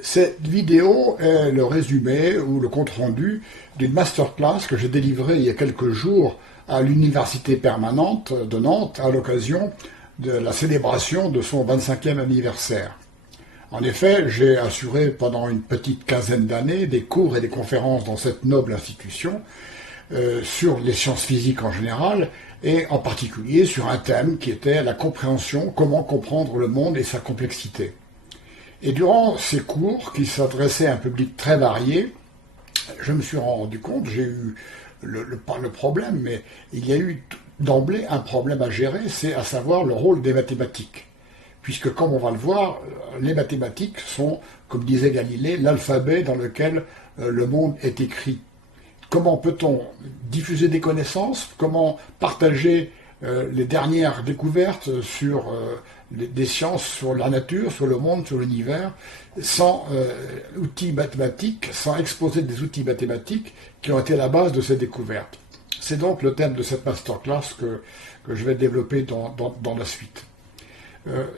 Cette vidéo est le résumé ou le compte-rendu d'une masterclass que j'ai délivrée il y a quelques jours à l'Université permanente de Nantes à l'occasion de la célébration de son 25e anniversaire. En effet, j'ai assuré pendant une petite quinzaine d'années des cours et des conférences dans cette noble institution sur les sciences physiques en général et en particulier sur un thème qui était la compréhension, comment comprendre le monde et sa complexité. Et durant ces cours, qui s'adressaient à un public très varié, je me suis rendu compte, j'ai eu pas le problème, mais il y a eu d'emblée un problème à gérer, c'est à savoir le rôle des mathématiques. Puisque, comme on va le voir, les mathématiques sont, comme disait Galilée, l'alphabet dans lequel le monde est écrit. Comment peut-on diffuser des connaissances? Comment partager les dernières découvertes sur des sciences, sur la nature, sur le monde, sur l'univers, sans outils mathématiques, sans exposer des outils mathématiques qui ont été la base de ces découvertes. C'est donc le thème de cette masterclass que je vais développer dans la suite.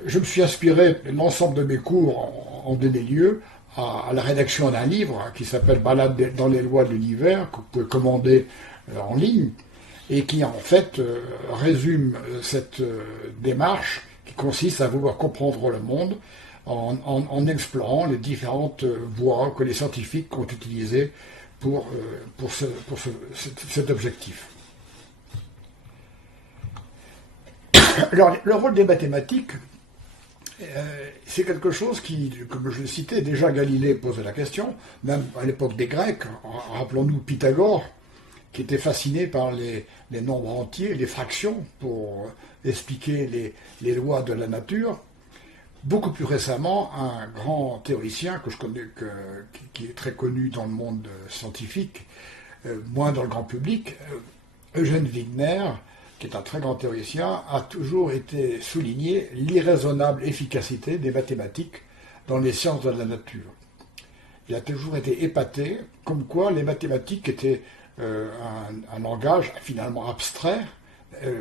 Je me suis inspiré, l'ensemble de mes cours en donné lieu à la rédaction d'un livre qui s'appelle Balade dans les lois de l'univers, que vous pouvez commander en ligne, et qui en fait résume cette démarche qui consiste à vouloir comprendre le monde en explorant les différentes voies que les scientifiques ont utilisées pour cet objectif. Alors, le rôle des mathématiques, c'est quelque chose qui, comme je le citais, déjà Galilée posait la question, même à l'époque des Grecs, rappelons-nous Pythagore, qui était fasciné par les nombres entiers, les fractions, pour expliquer les lois de la nature. Beaucoup plus récemment, un grand théoricien que je connais, qui est très connu dans le monde scientifique, moins dans le grand public, Eugène Wigner, qui est un très grand théoricien, a toujours été souligné l'irraisonnable efficacité des mathématiques dans les sciences de la nature. Il a toujours été épaté, comme quoi les mathématiques étaient un langage finalement abstrait,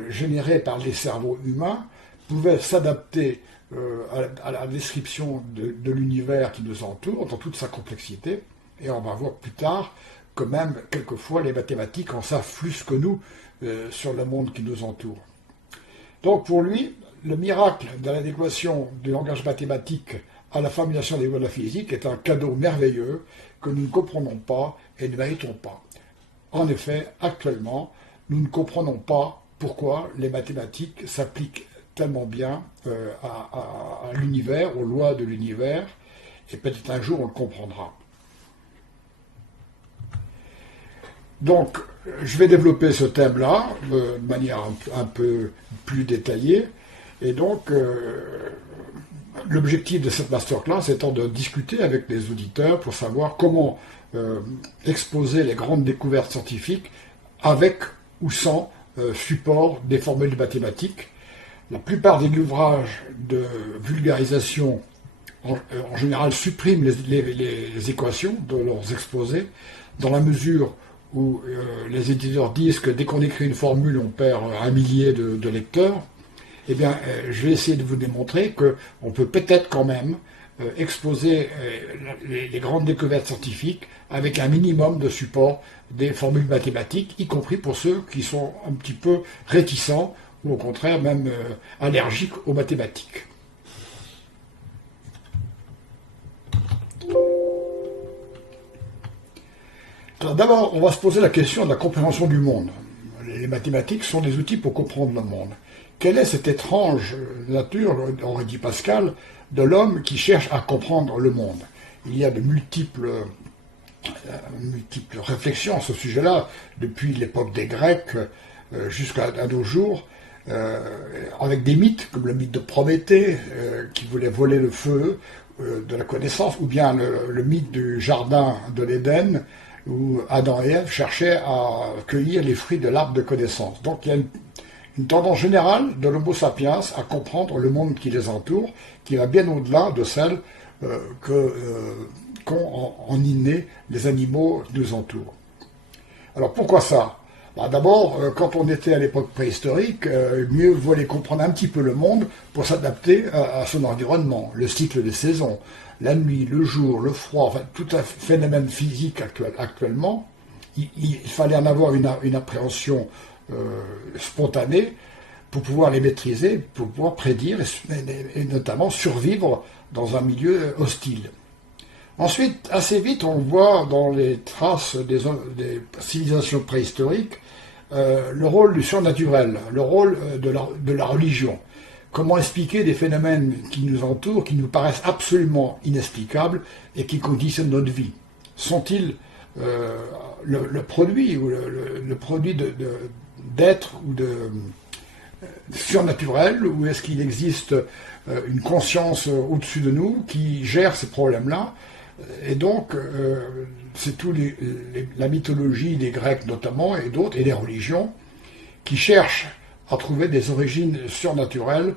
généré par les cerveaux humains, pouvait s'adapter à la description de l'univers qui nous entoure dans toute sa complexité, et on va voir plus tard que même quelquefois les mathématiques en savent plus que nous sur le monde qui nous entoure. Donc pour lui, le miracle de l'adéquation du langage mathématique à la formulation des lois de la physique est un cadeau merveilleux que nous ne comprenons pas et ne méritons pas. En effet, actuellement, nous ne comprenons pas pourquoi les mathématiques s'appliquent tellement bien à l'univers, aux lois de l'univers, et peut-être un jour on le comprendra. Donc, je vais développer ce thème-là de manière un peu plus détaillée, et donc l'objectif de cette masterclass étant de discuter avec les auditeurs pour savoir comment exposer les grandes découvertes scientifiques avec ou sans support des formules mathématiques. La plupart des ouvrages de vulgarisation en général suppriment les équations de leurs exposés, dans la mesure où les éditeurs disent que dès qu'on écrit une formule, on perd un millier de lecteurs. Eh bien, je vais essayer de vous démontrer qu'on peut peut-être quand même exposer les grandes découvertes scientifiques avec un minimum de support des formules mathématiques, y compris pour ceux qui sont un petit peu réticents ou au contraire même allergiques aux mathématiques. Alors d'abord, on va se poser la question de la compréhension du monde. Les mathématiques sont des outils pour comprendre le monde. Quelle est cette étrange nature, aurait dit Pascal, de l'homme qui cherche à comprendre le monde? Il y a de multiples réflexions à ce sujet-là, depuis l'époque des Grecs jusqu'à nos jours, avec des mythes, comme le mythe de Prométhée, qui voulait voler le feu de la connaissance, ou bien le mythe du jardin de l'Éden, où Adam et Ève cherchaient à cueillir les fruits de l'arbre de connaissance. Donc il y a une tendance générale de l'Homo sapiens à comprendre le monde qui les entoure, qui va bien au-delà de celle qu'ont en inné les animaux qui nous entourent. Alors pourquoi ça? Bah, d'abord, quand on était à l'époque préhistorique, mieux valait comprendre un petit peu le monde pour s'adapter à son environnement, le cycle des saisons, la nuit, le jour, le froid, enfin tout un phénomène physique actuellement. Il fallait en avoir une appréhension spontanée pour pouvoir les maîtriser, pour pouvoir prédire et notamment survivre dans un milieu hostile. Ensuite, assez vite, on voit dans les traces des civilisations préhistoriques le rôle du surnaturel, le rôle de la religion. Comment expliquer des phénomènes qui nous entourent, qui nous paraissent absolument inexplicables et qui conditionnent notre vie? Sont-ils le produit ou le produit d'êtres ou de surnaturel, ou est-ce qu'il existe une conscience au-dessus de nous qui gère ces problèmes-là? Et donc, c'est la mythologie des Grecs notamment, et d'autres, et des religions, qui cherchent à trouver des origines surnaturelles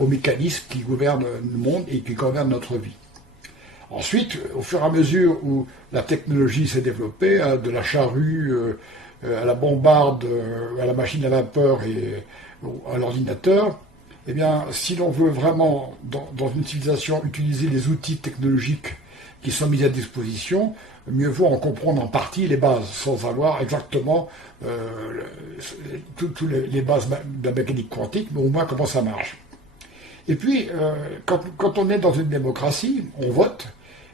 aux mécanismes qui gouvernent le monde et qui gouvernent notre vie. Ensuite, au fur et à mesure où la technologie s'est développée, de la charrue à la bombarde, à la machine à vapeur et à l'ordinateur, eh bien, si l'on veut vraiment, dans une civilisation, utiliser les outils technologiques qui sont mis à disposition, mieux vaut en comprendre en partie les bases, sans avoir exactement toutes les bases de la mécanique quantique, mais au moins comment ça marche. Et puis, quand on est dans une démocratie, on vote,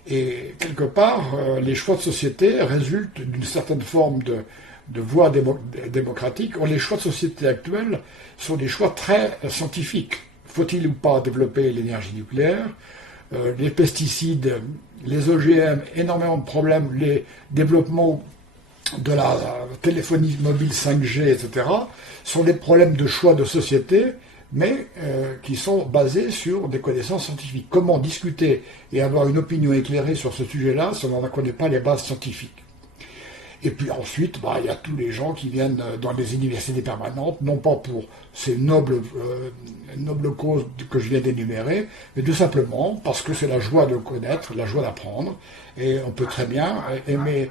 et quelque part, les choix de société résultent d'une certaine forme de voie démocratique. Or, les choix de société actuels sont des choix très scientifiques. Faut-il ou pas développer l'énergie nucléaire? Les pesticides, les OGM, énormément de problèmes, les développements de la téléphonie mobile 5G, etc., sont des problèmes de choix de société, mais qui sont basés sur des connaissances scientifiques. Comment discuter et avoir une opinion éclairée sur ce sujet-là si on n'en connaît pas les bases scientifiques? Et puis ensuite, il y a tous les gens qui viennent dans des universités permanentes, non pas pour ces nobles causes que je viens d'énumérer, mais tout simplement parce que c'est la joie de connaître, la joie d'apprendre, et on peut très bien aimer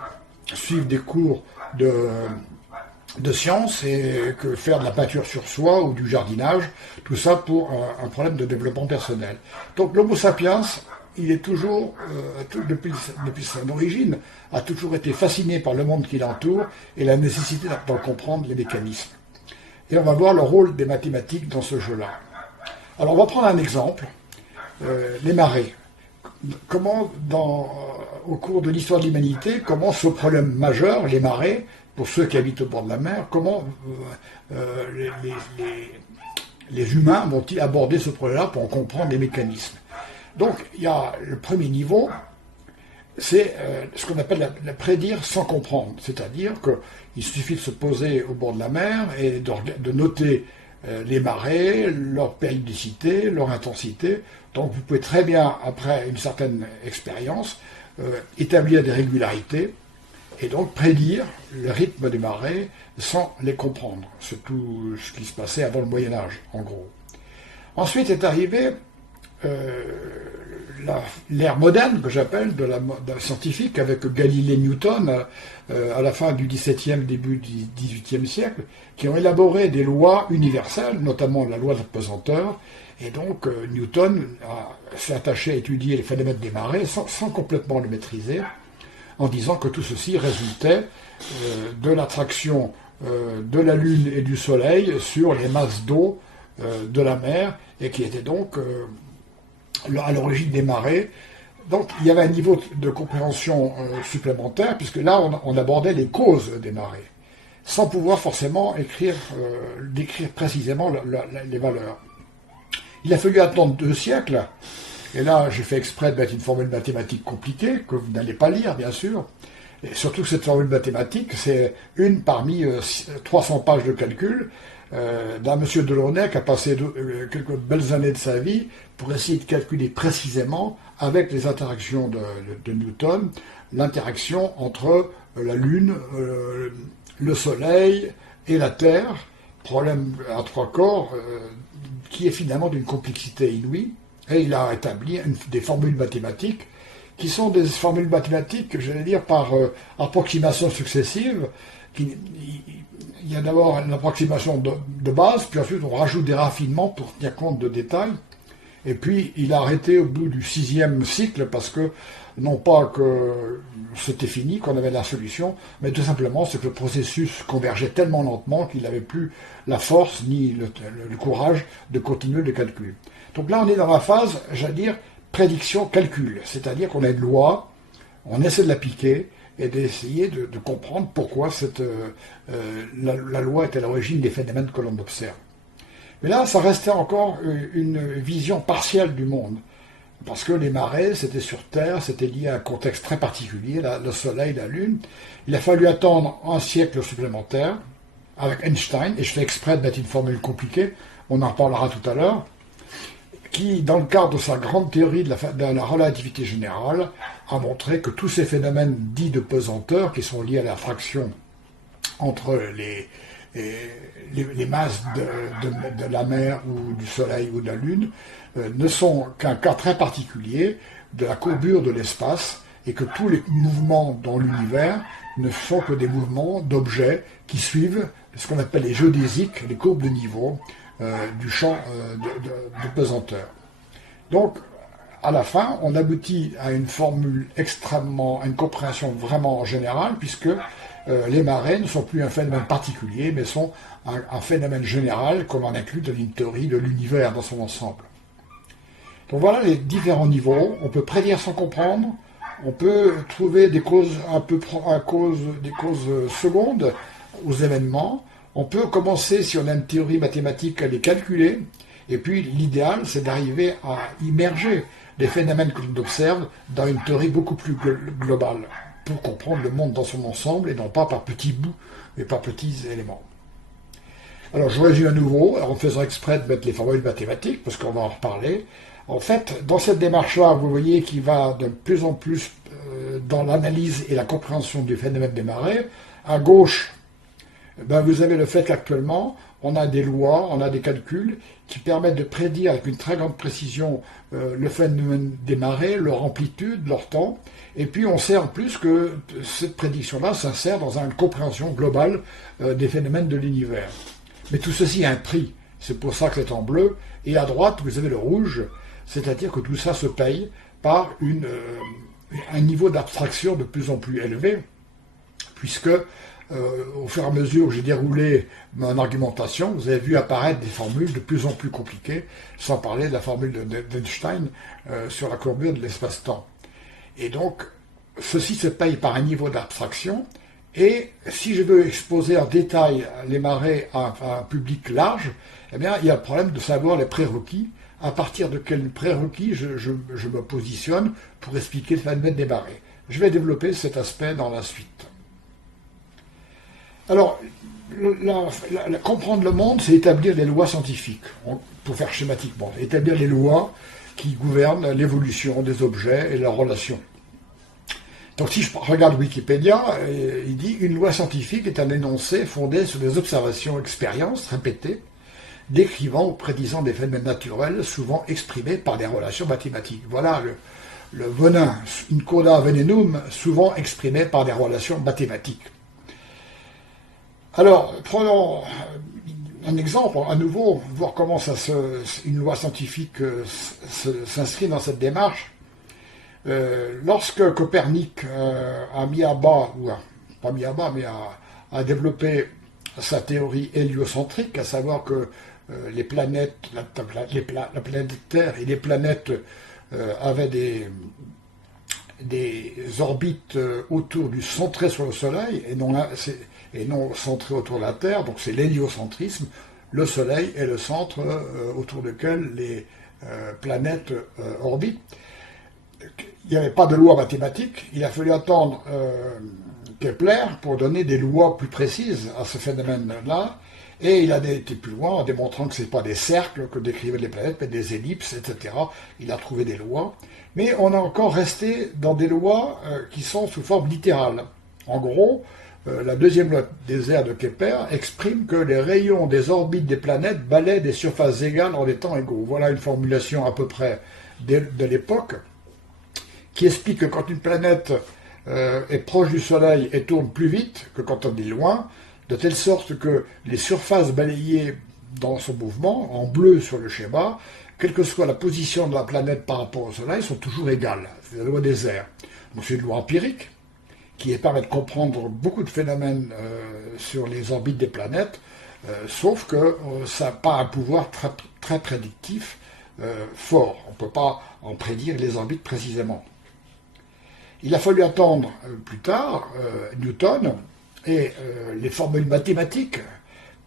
suivre des cours de sciences et que faire de la peinture sur soi ou du jardinage, tout ça pour un problème de développement personnel. Donc l'Homo sapiens, il est toujours, depuis son origine, a toujours été fasciné par le monde qui l'entoure et la nécessité d'en comprendre les mécanismes. Et on va voir le rôle des mathématiques dans ce jeu-là. Alors on va prendre un exemple, les marées. Comment, au cours de l'histoire de l'humanité, comment ce problème majeur, les marées, pour ceux qui habitent au bord de la mer, comment les humains vont-ils aborder ce problème-là pour en comprendre les mécanismes? Donc, il y a le premier niveau, c'est ce qu'on appelle la prédire sans comprendre. C'est-à-dire qu'il suffit de se poser au bord de la mer et de noter les marées, leur périodicité, leur intensité. Donc, vous pouvez très bien, après une certaine expérience, établir des régularités et donc prédire le rythme des marées sans les comprendre. C'est tout ce qui se passait avant le Moyen-Âge, en gros. Ensuite est arrivé l'ère moderne, que j'appelle, de la scientifique, avec Galilée Newton, à la fin du XVIIe, début du XVIIIe siècle, qui ont élaboré des lois universelles, notamment la loi de la pesanteur, et donc Newton s'est attaché à étudier les phénomènes des marées sans complètement le maîtriser, en disant que tout ceci résultait de l'attraction de la Lune et du Soleil sur les masses d'eau de la mer, et qui était donc à l'origine des marées. Donc il y avait un niveau de compréhension supplémentaire, puisque là on abordait les causes des marées, sans pouvoir forcément décrire précisément les valeurs. Il a fallu attendre 2 siècles, et là j'ai fait exprès de mettre une formule mathématique compliquée, que vous n'allez pas lire bien sûr, et surtout que cette formule mathématique, c'est une parmi 300 pages de calcul, d'un monsieur Delaunay qui a passé quelques belles années de sa vie pour essayer de calculer précisément, avec les interactions de Newton, l'interaction entre la Lune, le Soleil et la Terre, problème à 3 corps, qui est finalement d'une complexité inouïe, et il a établi des formules mathématiques qui sont des formules mathématiques, j'allais dire, par approximation successive, il y a d'abord une approximation de base, puis ensuite on rajoute des raffinements pour tenir compte de détails. Et puis il a arrêté au bout du 6e cycle parce que, non pas que c'était fini, qu'on avait la solution, mais tout simplement c'est que le processus convergeait tellement lentement qu'il n'avait plus la force ni le courage de continuer le calcul. Donc là on est dans la phase, j'allais dire, prédiction-calcul, c'est-à-dire qu'on a une loi, on essaie de l'appliquer et d'essayer de comprendre pourquoi la loi est à l'origine des phénomènes que l'on observe. Mais là, ça restait encore une vision partielle du monde. Parce que les marées, c'était sur Terre, c'était lié à un contexte très particulier, le Soleil, la Lune. Il a fallu attendre un siècle supplémentaire avec Einstein, et je fais exprès de mettre une formule compliquée, on en parlera tout à l'heure, qui, dans le cadre de sa grande théorie de la relativité générale, a montré que tous ces phénomènes dits de pesanteur, qui sont liés à la fraction entre les masses de la mer ou du Soleil ou de la Lune, ne sont qu'un cas très particulier de la courbure de l'espace, et que tous les mouvements dans l'univers ne sont que des mouvements d'objets qui suivent ce qu'on appelle les géodésiques, les courbes de niveau du champ de pesanteur. Donc, à la fin, on aboutit à une formule à une compréhension vraiment générale, puisque les marées ne sont plus un phénomène particulier, mais sont un phénomène général, comme on inclut dans une théorie de l'univers dans son ensemble. Donc voilà les différents niveaux. On peut prédire sans comprendre, on peut trouver des causes des causes secondes aux événements. On peut commencer, si on a une théorie mathématique, à les calculer. Et puis l'idéal, c'est d'arriver à immerger les phénomènes que l'on observe dans une théorie beaucoup plus globale, pour comprendre le monde dans son ensemble, et non pas par petits bouts, mais par petits éléments. Alors je résume à nouveau, en faisant exprès de mettre les formules mathématiques, parce qu'on va en reparler. En fait, dans cette démarche-là, vous voyez qu'il va de plus en plus dans l'analyse et la compréhension du phénomène des marées. À gauche, vous avez le fait qu'actuellement, on a des lois, on a des calculs qui permettent de prédire avec une très grande précision le phénomène des marées, leur amplitude, leur temps. Et puis on sait en plus que cette prédiction-là s'insère dans une compréhension globale des phénomènes de l'univers. Mais tout ceci a un prix, c'est pour ça que c'est en bleu. Et à droite, vous avez le rouge, c'est-à-dire que tout ça se paye par un niveau d'abstraction de plus en plus élevé, puisque au fur et à mesure que j'ai déroulé mon argumentation, vous avez vu apparaître des formules de plus en plus compliquées, sans parler de la formule d'Einstein sur la courbure de l'espace-temps. Et donc, ceci se paye par un niveau d'abstraction, et si je veux exposer en détail les marées à un public large, eh bien, il y a le problème de savoir les prérequis, à partir de quels prérequis je me positionne pour expliquer le phénomène des marées. Je vais développer cet aspect dans la suite. Alors, comprendre le monde, c'est établir les lois scientifiques, pour faire schématiquement, établir les lois qui gouvernent l'évolution des objets et leurs relations. Donc si je regarde Wikipédia, il dit « Une loi scientifique est un énoncé fondé sur des observations, expériences répétées, décrivant ou prédisant des phénomènes naturels, souvent exprimés par des relations mathématiques. » Voilà le venin, in coda venenum, souvent exprimé par des relations mathématiques. Alors, prenons un exemple, à nouveau, voir comment une loi scientifique s'inscrit dans cette démarche. Lorsque Copernic a mis à bas, pas mis à bas, mais a développé sa théorie héliocentrique, à savoir que les planètes, la planète Terre et les planètes avaient des orbites centrées sur le Soleil, et non centrées autour de la Terre, donc c'est l'héliocentrisme. Le Soleil est le centre autour duquel les planètes orbitent. Il n'y avait pas de loi mathématique, il a fallu attendre Kepler pour donner des lois plus précises à ce phénomène-là, et il a été plus loin en démontrant que ce n'est pas des cercles que décrivaient les planètes, mais des ellipses, etc. Il a trouvé des lois, mais on a encore resté dans des lois qui sont sous forme littérale. En gros, la deuxième loi des airs de Kepler exprime que les rayons des orbites des planètes balaient des surfaces égales en des temps égaux. Voilà une formulation à peu près de l'époque, qui explique que quand une planète est proche du Soleil et tourne plus vite que quand on est loin, de telle sorte que les surfaces balayées dans son mouvement, en bleu sur le schéma, quelle que soit la position de la planète par rapport au Soleil, sont toujours égales. C'est la loi des airs. Donc c'est une loi empirique qui permet de comprendre beaucoup de phénomènes sur les orbites des planètes, sauf que ça n'a pas un pouvoir très, très prédictif fort. On ne peut pas en prédire les orbites précisément. Il a fallu attendre plus tard Newton et les formules mathématiques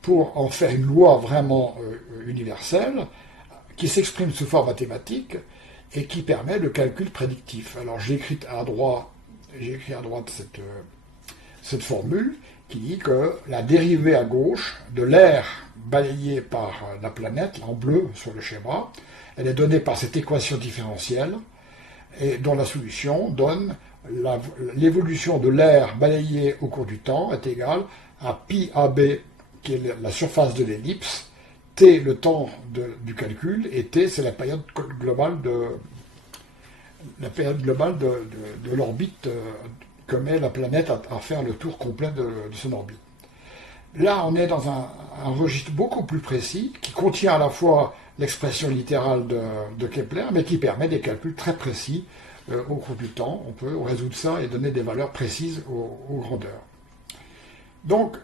pour en faire une loi vraiment universelle qui s'exprime sous forme mathématique et qui permet le calcul prédictif. Alors j'ai écrit à droite cette formule qui dit que la dérivée à gauche de l'air balayé par la planète, en bleu sur le schéma, elle est donnée par cette équation différentielle et dont la solution donne l'évolution de l'air balayé au cours du temps est égale à pi AB, qui est la surface de l'ellipse, t le temps du calcul, et t c'est la période globale de l'orbite que met la planète à faire le tour complet de son orbite. Là, on est dans un registre beaucoup plus précis, qui contient à la fois l'expression littérale de Kepler, mais qui permet des calculs très précis au cours du temps. On peut résoudre ça et donner des valeurs précises aux grandeurs. Donc,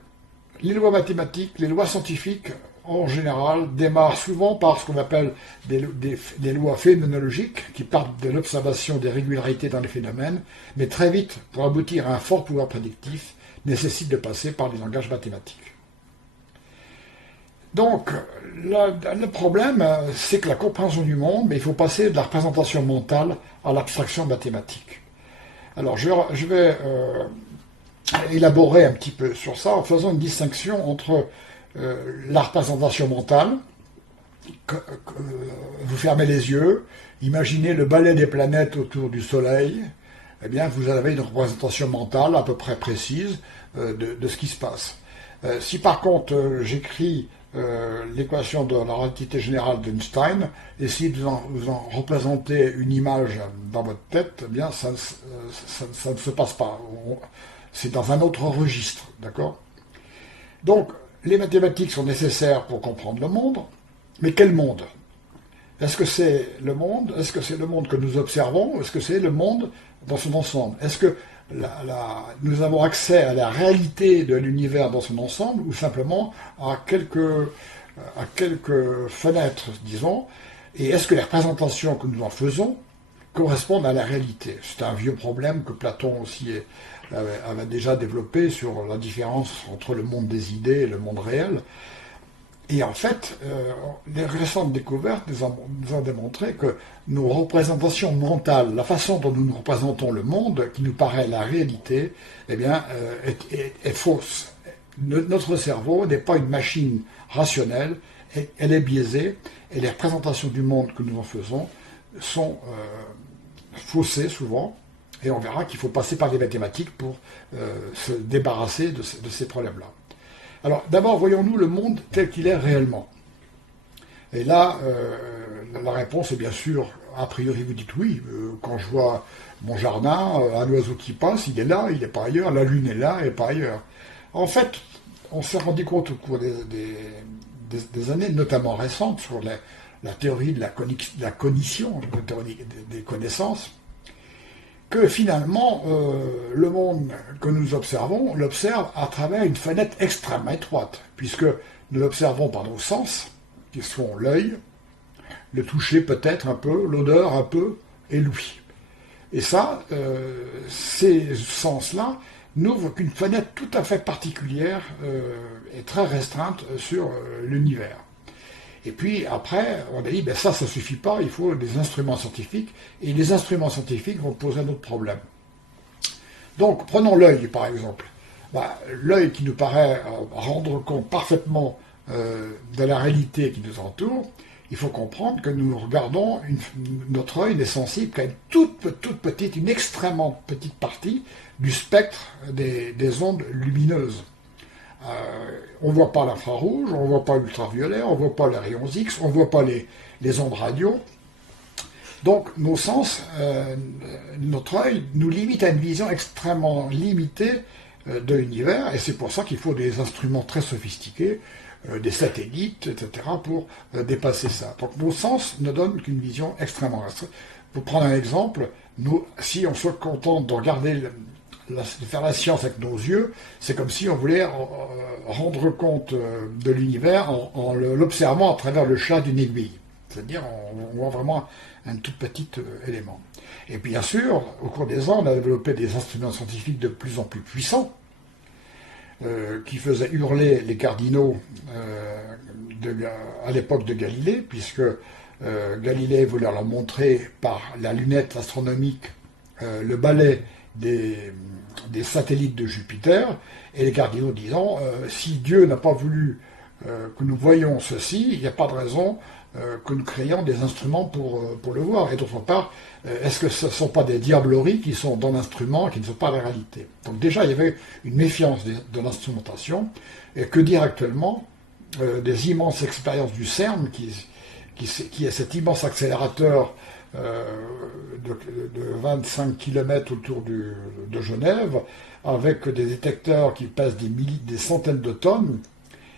les lois mathématiques, les lois scientifiques, en général, démarrent souvent par ce qu'on appelle des lois phénoménologiques, qui partent de l'observation des régularités dans les phénomènes, mais très vite, pour aboutir à un fort pouvoir prédictif, nécessitent de passer par des langages mathématiques. Donc, le problème, c'est que la compréhension du monde, mais il faut passer de la représentation mentale à l'abstraction mathématique. Alors, je vais élaborer un petit peu sur ça en faisant une distinction entre la représentation mentale. Vous fermez les yeux, imaginez le balai des planètes autour du Soleil, eh bien, vous avez une représentation mentale à peu près précise de ce qui se passe. Si par contre j'écris l'équation de la relativité générale d'Einstein, et si vous en représentez une image dans votre tête, eh bien ça ne se passe pas. C'est dans un autre registre, d'accord? Donc, les mathématiques sont nécessaires pour comprendre le monde, mais quel monde? Est-ce que c'est le monde? Est-ce que c'est le monde que nous observons? Est-ce que c'est le monde dans son ensemble? Est-ce que nous avons accès à la réalité de l'univers dans son ensemble, ou simplement à quelques fenêtres, disons, et est-ce que les représentations que nous en faisons correspondent à la réalité? C'est un vieux problème que Platon aussi avait déjà développé sur la différence entre le monde des idées et le monde réel. Et en fait, les récentes découvertes nous ont démontré que nos représentations mentales, la façon dont nous nous représentons le monde, qui nous paraît la réalité, eh bien, est fausse. Notre cerveau n'est pas une machine rationnelle, elle est biaisée, et les représentations du monde que nous en faisons sont faussées souvent, et on verra qu'il faut passer par les mathématiques pour se débarrasser de ces problèmes-là. Alors, d'abord, voyons-nous le monde tel qu'il est réellement. Et là, la réponse est bien sûr, a priori, vous dites oui. Quand je vois mon jardin, un oiseau qui passe, il est là, il n'est pas ailleurs. La lune est là, et pas ailleurs. En fait, on s'est rendu compte au cours des années, notamment récentes, sur la théorie de la cognition, la théorie des connaissances, que finalement, le monde que nous observons, on l'observe à travers une fenêtre extrêmement étroite, puisque nous l'observons par nos sens, qui sont l'œil, le toucher peut-être un peu, l'odeur un peu, et l'ouïe. Et ça, ces sens-là n'ouvrent qu'une fenêtre tout à fait particulière et très restreinte sur l'univers. Et puis après, on a dit, ça ne suffit pas, il faut des instruments scientifiques, et les instruments scientifiques vont poser un autre problème. Donc, prenons l'œil, par exemple. L'œil qui nous paraît rendre compte parfaitement de la réalité qui nous entoure, il faut comprendre que nous regardons, notre œil n'est sensible qu'à une toute petite, une extrêmement petite partie du spectre des ondes lumineuses. On ne voit pas l'infrarouge, on ne voit pas l'ultraviolet, on ne voit pas les rayons X, on ne voit pas les ondes radio. Donc nos sens, notre œil, nous limite à une vision extrêmement limitée de l'univers, et c'est pour ça qu'il faut des instruments très sophistiqués, des satellites, etc., pour dépasser ça. Donc nos sens ne donnent qu'une vision extrêmement restreinte. Pour prendre un exemple, nous, si on se contente de regarder, de faire la science avec nos yeux, c'est comme si on voulait rendre compte de l'univers en l'observant à travers le chat d'une aiguille. C'est-à-dire, on voit vraiment un tout petit élément. Et bien sûr, au cours des ans, on a développé des instruments scientifiques de plus en plus puissants, qui faisaient hurler les cardinaux à l'époque de Galilée, puisque Galilée voulait leur montrer par la lunette astronomique le balai des satellites de Jupiter, et les cardinaux disant si Dieu n'a pas voulu que nous voyions ceci, il n'y a pas de raison que nous créions des instruments pour le voir. Et d'autre part, est-ce que ce ne sont pas des diableries qui sont dans l'instrument et qui ne sont pas la réalité? Donc déjà, il y avait une méfiance de l'instrumentation, et que dire actuellement des immenses expériences du CERN, qui est cet immense accélérateur de 25 km autour de Genève, avec des détecteurs qui pèsent des centaines de tonnes,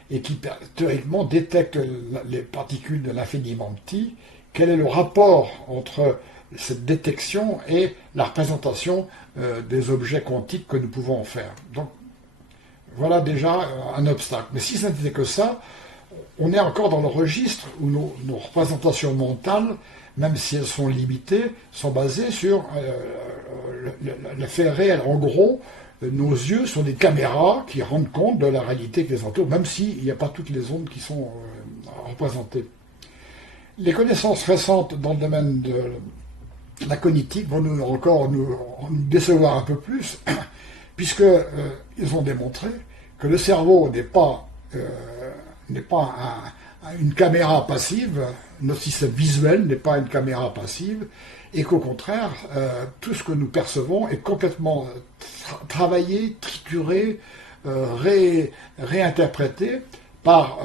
et qui théoriquement détectent les particules de l'infiniment petit. Quel est le rapport entre cette détection et la représentation des objets quantiques que nous pouvons en faire? Donc voilà déjà un obstacle. Mais si ça n'était que ça, on est encore dans le registre où nos représentations mentales, même si elles sont limitées, sont basées sur le fait réel. En gros, nos yeux sont des caméras qui rendent compte de la réalité qui les entoure, même s'il n'y a pas toutes les ondes qui sont représentées. Les connaissances récentes dans le domaine de la cognitive vont nous décevoir un peu plus, puisqu'ils ont démontré que le cerveau n'est pas une caméra passive, notre système visuel n'est pas une caméra passive, et qu'au contraire, tout ce que nous percevons est complètement travaillé, trituré, réinterprété par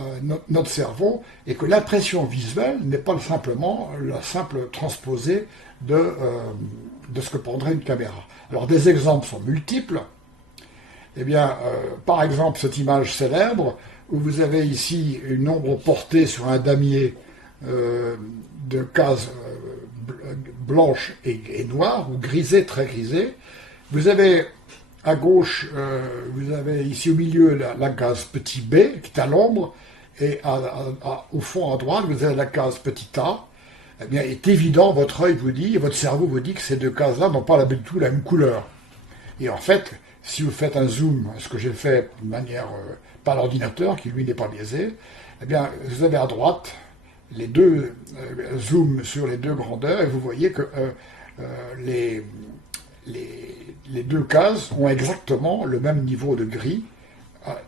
notre cerveau, et que l'impression visuelle n'est pas simplement la simple transposée de ce que prendrait une caméra. Alors des exemples sont multiples. Eh bien, par exemple, cette image célèbre, où vous avez ici une ombre portée sur un damier de cases blanches et noires, ou grisées, très grisées. Vous avez à gauche, vous avez ici au milieu la case petit b, qui est à l'ombre, et au fond à droite, vous avez la case petit a. Eh bien, il est évident, votre œil vous dit, et votre cerveau vous dit que ces deux cases-là n'ont pas du tout la même couleur. Et en fait, si vous faites un zoom, ce que j'ai fait de manière par l'ordinateur, qui lui n'est pas biaisé, eh bien, vous avez à droite les deux zooms sur les deux grandeurs, et vous voyez que les deux cases ont exactement le même niveau de gris.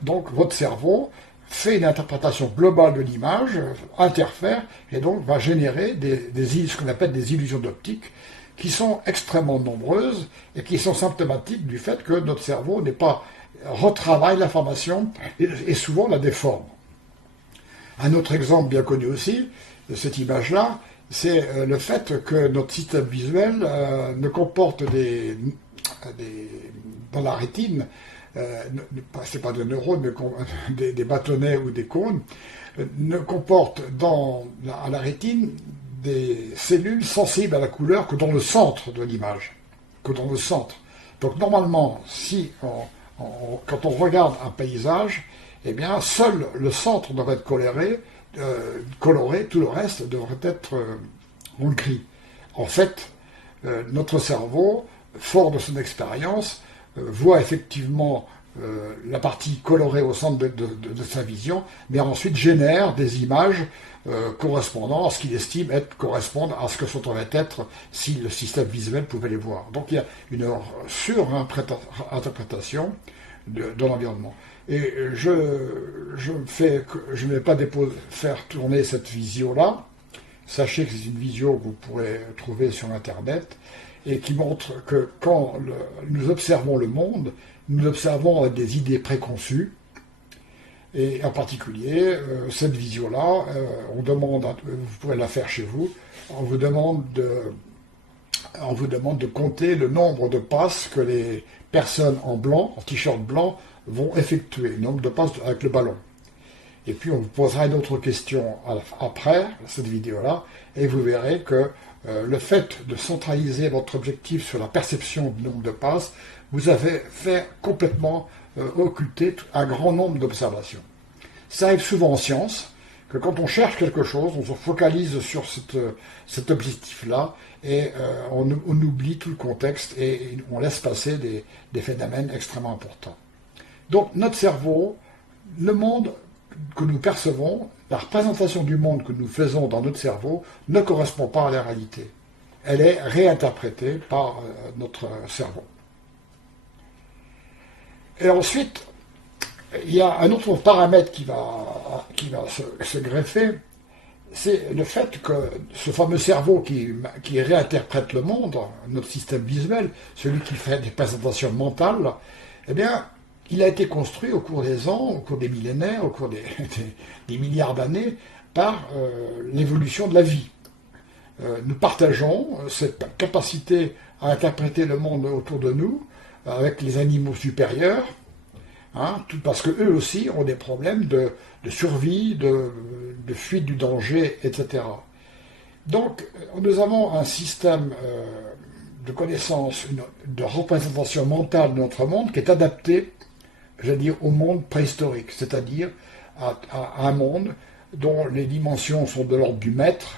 Donc votre cerveau fait une interprétation globale de l'image, interfère, et donc va générer ce qu'on appelle des illusions d'optique, qui sont extrêmement nombreuses et qui sont symptomatiques du fait que notre cerveau retravaille l'information et souvent la déforme. Un autre exemple bien connu aussi de cette image-là, c'est le fait que notre système visuel ne comporte dans la rétine, c'est pas des neurones, mais des bâtonnets ou des cônes, ne comporte à la rétine des cellules sensibles à la couleur que dans le centre de l'image, que dans le centre. Donc normalement, quand on regarde un paysage, eh bien, seul le centre devrait être coloré, tout le reste devrait être en gris. En fait, notre cerveau, fort de son expérience, voit effectivement la partie colorée au centre de sa vision, mais ensuite génère des images correspondant à ce qu'il estime correspondre à ce que ça devrait être si le système visuel pouvait les voir. Donc il y a une surinterprétation de l'environnement. Et je ne vais pas faire tourner cette visio-là. Sachez que c'est une visio que vous pourrez trouver sur Internet et qui montre que quand nous observons le monde, nous l'observons avec des idées préconçues, Et en particulier, cette visio-là, vous pourrez la faire chez vous, on vous demande de compter le nombre de passes que les personnes en blanc, en t-shirt blanc, vont effectuer, le nombre de passes avec le ballon. Et puis on vous posera une autre question après cette vidéo-là, et vous verrez que le fait de centraliser votre objectif sur la perception du nombre de passes, vous avez fait complètement occulter un grand nombre d'observations. Ça arrive souvent en science, que quand on cherche quelque chose, on se focalise sur cet objectif-là, et on oublie tout le contexte, et on laisse passer des phénomènes extrêmement importants. Donc notre cerveau, le monde que nous percevons, la représentation du monde que nous faisons dans notre cerveau ne correspond pas à la réalité. Elle est réinterprétée par notre cerveau. Et ensuite, il y a un autre paramètre qui va se greffer, c'est le fait que ce fameux cerveau qui réinterprète le monde, notre système visuel, celui qui fait des présentations mentales, eh bien, il a été construit au cours des ans, au cours des millénaires, au cours des milliards d'années, par l'évolution de la vie. Nous partageons cette capacité à interpréter le monde autour de nous avec les animaux supérieurs, tout parce qu'eux aussi ont des problèmes de survie, de fuite du danger, etc. Donc, nous avons un système de connaissance, de représentation mentale de notre monde qui est adapté, j'allais dire, au monde préhistorique, c'est-à-dire à un monde dont les dimensions sont de l'ordre du mètre,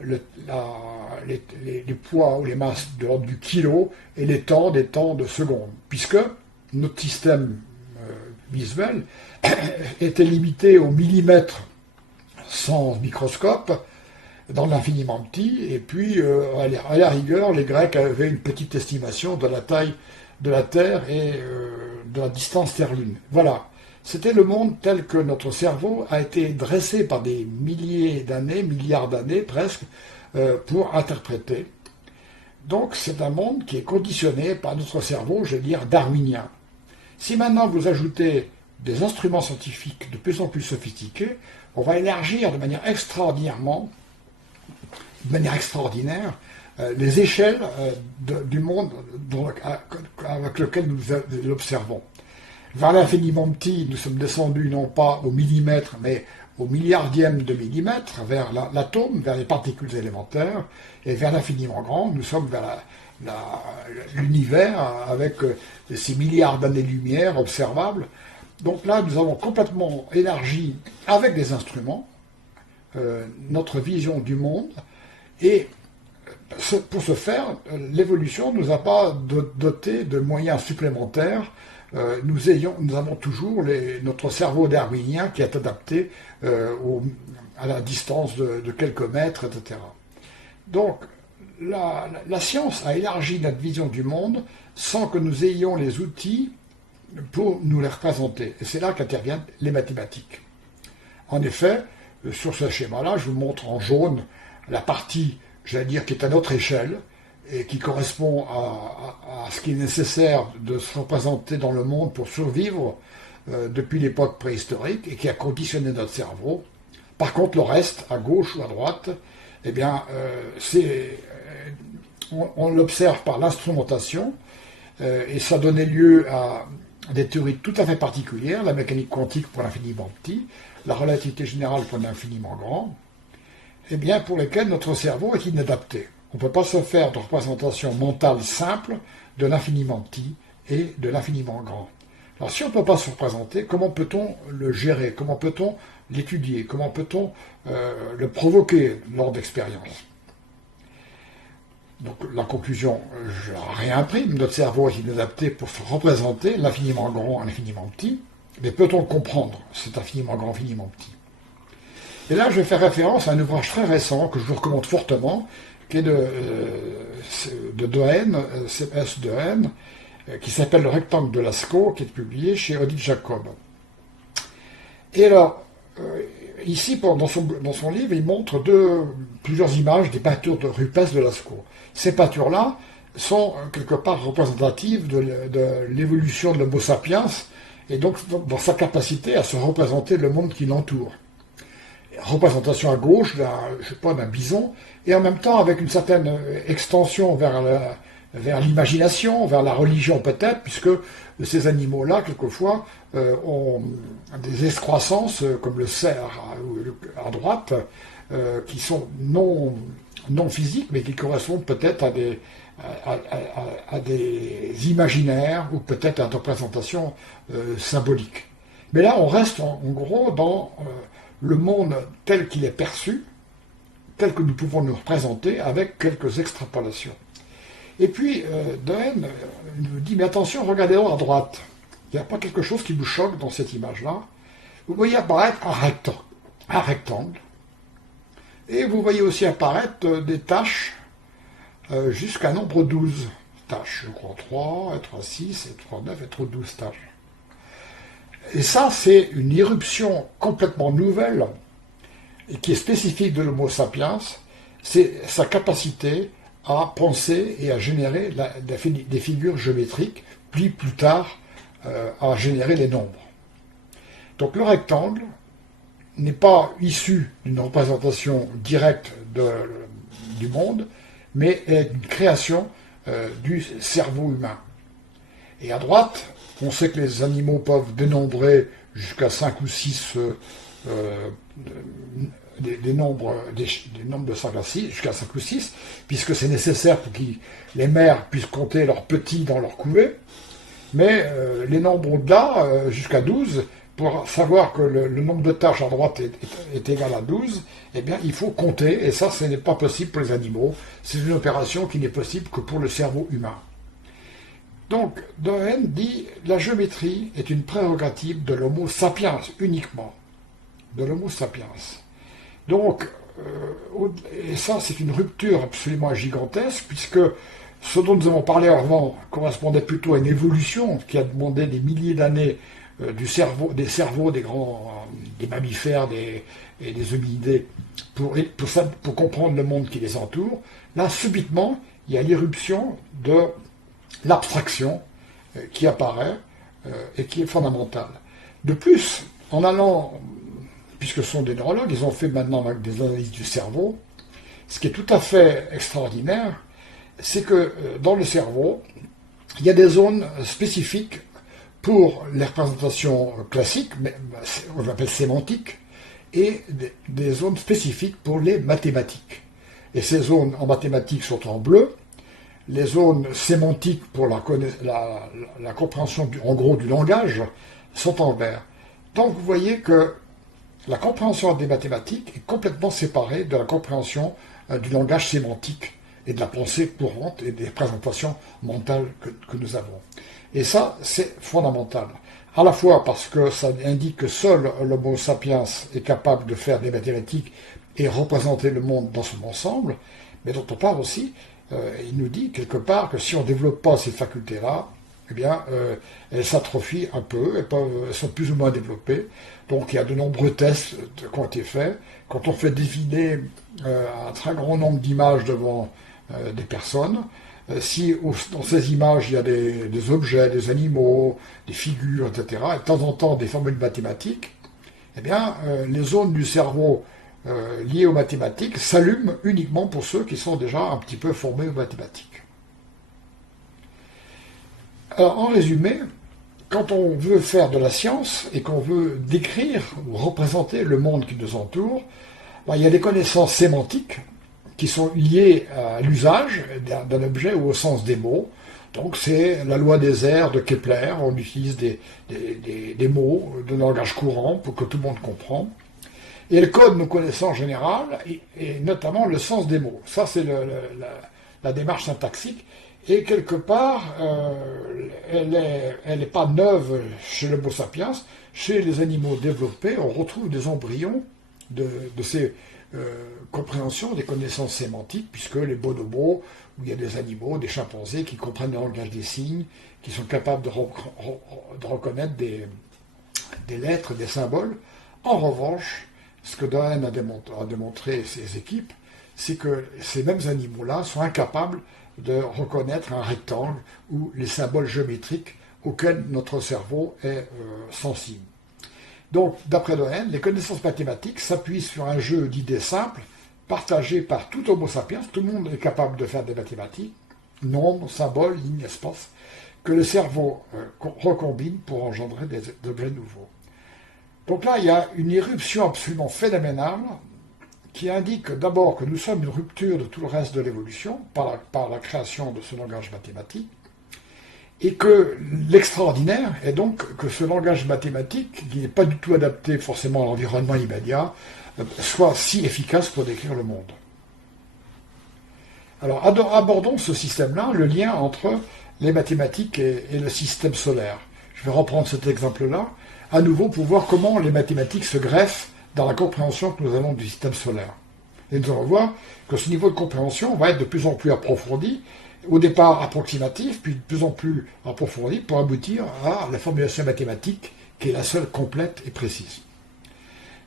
les poids ou les masses de l'ordre du kilo, et les temps des temps de secondes, puisque notre système visuel était limité au millimètre sans microscope, dans l'infiniment petit, et puis à la rigueur, les Grecs avaient une petite estimation de la taille de la Terre et de la distance Terre-Lune. Voilà, c'était le monde tel que notre cerveau a été dressé par des milliers d'années, milliards d'années presque, pour interpréter. Donc c'est un monde qui est conditionné par notre cerveau, je veux dire, darwinien. Si maintenant vous ajoutez des instruments scientifiques de plus en plus sophistiqués, on va élargir de manière extraordinaire les échelles du monde avec lequel nous l'observons. Vers l'infiniment petit, nous sommes descendus non pas au millimètre, mais au milliardième de millimètre, vers l'atome, vers les particules élémentaires, et vers l'infiniment grand, nous sommes vers l'univers avec ces milliards d'années-lumière observables. Donc là, nous avons complètement élargi, avec des instruments, notre vision du monde, et pour ce faire, l'évolution ne nous a pas doté de moyens supplémentaires. Nous avons toujours notre cerveau darwinien qui est adapté à la distance de quelques mètres, etc. Donc, la science a élargi notre vision du monde sans que nous ayons les outils pour nous les représenter. Et c'est là qu'interviennent les mathématiques. En effet, sur ce schéma-là, je vous montre en jaune la partie, j'allais dire, qui est à notre échelle et qui correspond à ce qui est nécessaire de se représenter dans le monde pour survivre depuis l'époque préhistorique et qui a conditionné notre cerveau. Par contre, le reste, à gauche ou à droite, eh bien, on l'observe par l'instrumentation et ça donnait lieu à des théories tout à fait particulières, la mécanique quantique pour l'infiniment petit, la relativité générale pour l'infiniment grand, eh bien, pour lesquelles notre cerveau est inadapté. On ne peut pas se faire de représentation mentale simple de l'infiniment petit et de l'infiniment grand. Alors si on ne peut pas se représenter, comment peut-on le gérer? Comment peut-on l'étudier? Comment peut-on le provoquer lors d'expériences? Donc la conclusion, je la réimprime, notre cerveau est inadapté pour se représenter l'infiniment grand et l'infiniment petit, mais peut-on le comprendre, cet infiniment grand, infiniment petit? Et là, je vais faire référence à un ouvrage très récent que je vous recommande fortement, qui est de Dehaene, C.S. Dehaene, qui s'appelle Le rectangle de Lascaux, qui est publié chez Odile Jacob. Et alors, ici, dans son livre, il montre plusieurs images des peintures rupestres de Lascaux. Ces peintures-là sont quelque part représentatives de l'évolution de l'Homo sapiens et donc dans sa capacité à se représenter le monde qui l'entoure. Représentation à gauche d'un bison, et en même temps avec une certaine extension vers l'imagination, vers la religion peut-être, puisque ces animaux-là, quelquefois, ont des excroissances, comme le cerf à droite, qui sont non physiques, mais qui correspondent peut-être à des imaginaires, ou peut-être à des représentations symboliques. Mais là, on reste en gros dans le monde tel qu'il est perçu, tel que nous pouvons nous représenter, avec quelques extrapolations. Et puis, Dehaene nous dit, mais attention, regardez-en à droite. Il n'y a pas quelque chose qui vous choque dans cette image-là. Vous voyez apparaître un rectangle, et vous voyez aussi apparaître des taches jusqu'à nombre 12 taches. Je crois 3, 6, 9, 12 taches. Et ça, c'est une irruption complètement nouvelle et qui est spécifique de l'Homo sapiens, c'est sa capacité à penser et à générer des figures géométriques, puis plus tard à générer les nombres. Donc le rectangle n'est pas issu d'une représentation directe du monde, mais est une création du cerveau humain. Et à droite, on sait que les animaux peuvent dénombrer jusqu'à 5 ou 6 des nombres de 5 à 6, jusqu'à 5 ou 6, puisque c'est nécessaire pour que les mères puissent compter leurs petits dans leur couvée. Mais les nombres au-delà, jusqu'à 12, pour savoir que le nombre de tâches à droite est égal à 12, eh bien, il faut compter, et ça, ce n'est pas possible pour les animaux. C'est une opération qui n'est possible que pour le cerveau humain. Donc, Dehaene dit la géométrie est une prérogative de l'Homo sapiens uniquement, de l'Homo sapiens. Donc, et ça, c'est une rupture absolument gigantesque, puisque ce dont nous avons parlé avant correspondait plutôt à une évolution qui a demandé des milliers d'années des cerveaux des mammifères et des hominidés pour comprendre le monde qui les entoure. Là, subitement, il y a l'irruption de l'abstraction qui apparaît et qui est fondamentale. De plus, en allant, puisque ce sont des neurologues, ils ont fait maintenant avec des analyses du cerveau, ce qui est tout à fait extraordinaire, c'est que dans le cerveau, il y a des zones spécifiques pour les représentations classiques, mais on l'appelle sémantiques, et des zones spécifiques pour les mathématiques. Et ces zones en mathématiques sont en bleu, les zones sémantiques pour la compréhension en gros du langage sont en vert. Donc vous voyez que la compréhension des mathématiques est complètement séparée de la compréhension du langage sémantique et de la pensée courante et des représentations mentales que nous avons. Et ça, c'est fondamental. À la fois parce que ça indique que seul l'Homo sapiens est capable de faire des mathématiques et représenter le monde dans son ensemble, mais d'autre part aussi, il nous dit quelque part que si on ne développe pas ces facultés-là, eh bien, elles s'atrophient un peu, elles sont plus ou moins développées. Donc il y a de nombreux tests qui ont été faits. Quand on fait défiler un très grand nombre d'images devant des personnes, si dans ces images il y a des objets, des animaux, des figures, etc., et de temps en temps des formules mathématiques, eh bien, les zones du cerveau liées aux mathématiques s'allument uniquement pour ceux qui sont déjà un petit peu formés aux mathématiques. Alors, en résumé, quand on veut faire de la science et qu'on veut décrire ou représenter le monde qui nous entoure, ben, il y a des connaissances sémantiques qui sont liées à l'usage d'un objet ou au sens des mots. Donc c'est la loi des airs de Kepler, on utilise des mots de langage courant pour que tout le monde comprenne. Et le code nous connaissons en général, et notamment le sens des mots. Ça, c'est la démarche syntaxique. Et quelque part, elle n'est pas neuve chez l'Homo sapiens. Chez les animaux développés, on retrouve des embryons de ces compréhensions, des connaissances sémantiques, puisque les bonobos, où il y a des animaux, des chimpanzés qui comprennent le langage des signes, qui sont capables de reconnaître des lettres, des symboles. En revanche, ce que Dehaene a démontré ses équipes, c'est que ces mêmes animaux-là sont incapables de reconnaître un rectangle ou les symboles géométriques auxquelles notre cerveau est sensible. Donc, d'après Dehaene, les connaissances mathématiques s'appuient sur un jeu d'idées simples, partagé par tout Homo sapiens, tout le monde est capable de faire des mathématiques, nombres, symboles, lignes, espaces, que le cerveau recombine pour engendrer des objets nouveaux. Donc là, il y a une irruption absolument phénoménale qui indique d'abord que nous sommes une rupture de tout le reste de l'évolution par la création de ce langage mathématique, et que l'extraordinaire est donc que ce langage mathématique, qui n'est pas du tout adapté forcément à l'environnement immédiat, soit si efficace pour décrire le monde. Alors abordons ce système-là, le lien entre les mathématiques et le système solaire. Je vais reprendre cet exemple-là, à nouveau pour voir comment les mathématiques se greffent dans la compréhension que nous avons du système solaire. Et nous allons voir que ce niveau de compréhension va être de plus en plus approfondi, au départ approximatif, puis de plus en plus approfondi pour aboutir à la formulation mathématique qui est la seule complète et précise.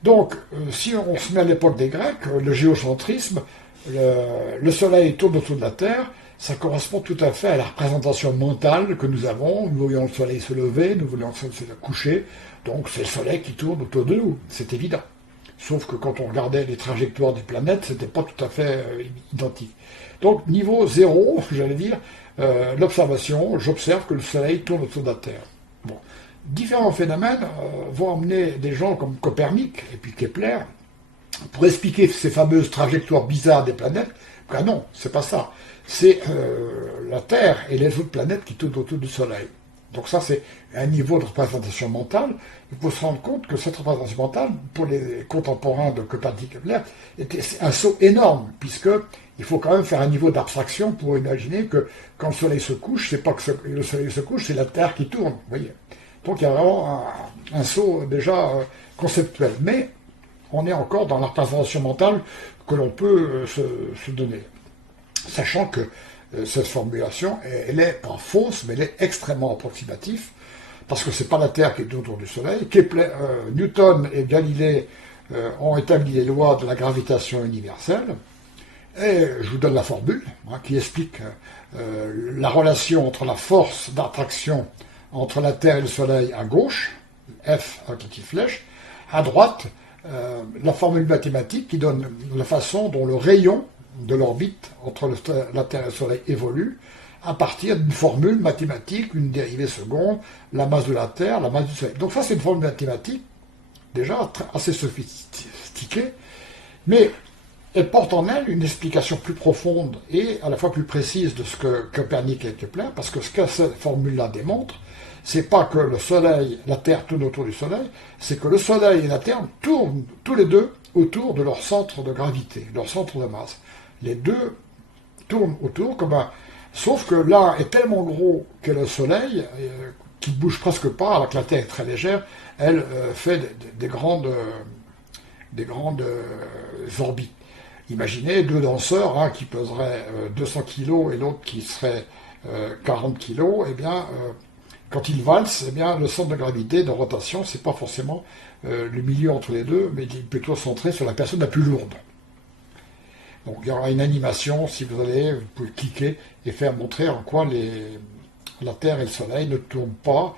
Donc, si on se met à l'époque des Grecs, le géocentrisme, le Soleil tourne autour de la Terre, ça correspond tout à fait à la représentation mentale que nous avons. Nous voyons le Soleil se lever, nous voyons le Soleil se coucher, donc c'est le Soleil qui tourne autour de nous, c'est évident. Sauf que quand on regardait les trajectoires des planètes, c'était pas tout à fait identique. Donc, niveau zéro, j'allais dire, l'observation, j'observe que le Soleil tourne autour de la Terre. Bon. Différents phénomènes vont amener des gens comme Copernic et puis Kepler pour expliquer ces fameuses trajectoires bizarres des planètes. Ben non, c'est pas ça. C'est la Terre et les autres planètes qui tournent autour du Soleil. Donc ça, c'est un niveau de représentation mentale. Il faut se rendre compte que cette représentation mentale, pour les contemporains de Copernic et Kepler, était un saut énorme, puisque il faut quand même faire un niveau d'abstraction pour imaginer que quand le Soleil se couche, c'est pas que le Soleil se couche, c'est la Terre qui tourne. Vous voyez. Donc il y a vraiment un saut déjà conceptuel. Mais on est encore dans la représentation mentale que l'on peut se donner. Sachant que cette formulation, elle est pas fausse, mais elle est extrêmement approximative, parce que c'est pas la Terre qui est autour du Soleil. Newton et Galilée ont établi les lois de la gravitation universelle, et je vous donne la formule qui explique la relation entre la force d'attraction entre la Terre et le Soleil à gauche, F avec la petite flèche, à droite, la formule mathématique qui donne la façon dont le rayon de l'orbite entre la Terre et le Soleil évolue à partir d'une formule mathématique, une dérivée seconde, la masse de la Terre, la masse du Soleil. Donc ça, c'est une formule mathématique déjà assez sophistiquée, mais elle porte en elle une explication plus profonde et à la fois plus précise de ce que Copernic et Kepler, parce que ce que cette formule-là démontre, c'est pas que le Soleil, la Terre tourne autour du Soleil, c'est que le Soleil et la Terre tournent tous les deux autour de leur centre de gravité, leur centre de masse. Les deux tournent autour comme un... Sauf que l'un est tellement gros que le Soleil, qui ne bouge presque pas, alors que la Terre est très légère, elle fait des grandes orbites. Imaginez deux danseurs, qui peseraient 200 kg et l'autre qui serait 40 kg, eh bien, quand ils valsent, eh bien, le centre de gravité, de rotation, c'est pas forcément le milieu entre les deux, mais il est plutôt centré sur la personne la plus lourde. Donc il y aura une animation, si vous allez, vous pouvez cliquer et faire montrer en quoi la Terre et le Soleil ne tournent pas,